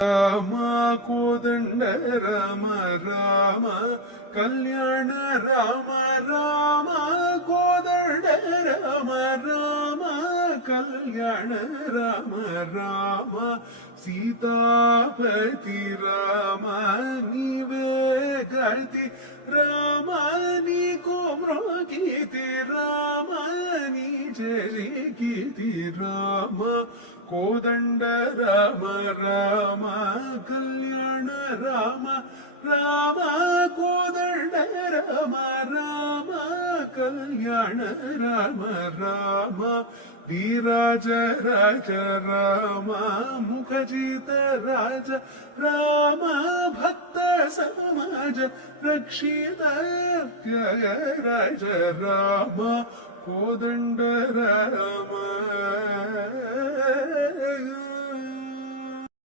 రామ కోదండ రామ రామ కళ్యాణ రామ రామ కోదండ రామ రామ కళ్యాణ రామ రామ సీతాపతి రామ నీవే గతి రామ నీకు మ్రోగీతి రామ నీ జరిగితి రామ కోదండ రామ రామ కళ్యాణ రామ రామ కోదండ రామ రామ కళ్యాణ రామ రామ ధీరాజ రాజ రామ ముఖజిత రాజ రామ భక్త సమాజ రక్షిత రాజ రామ కోదండ రామ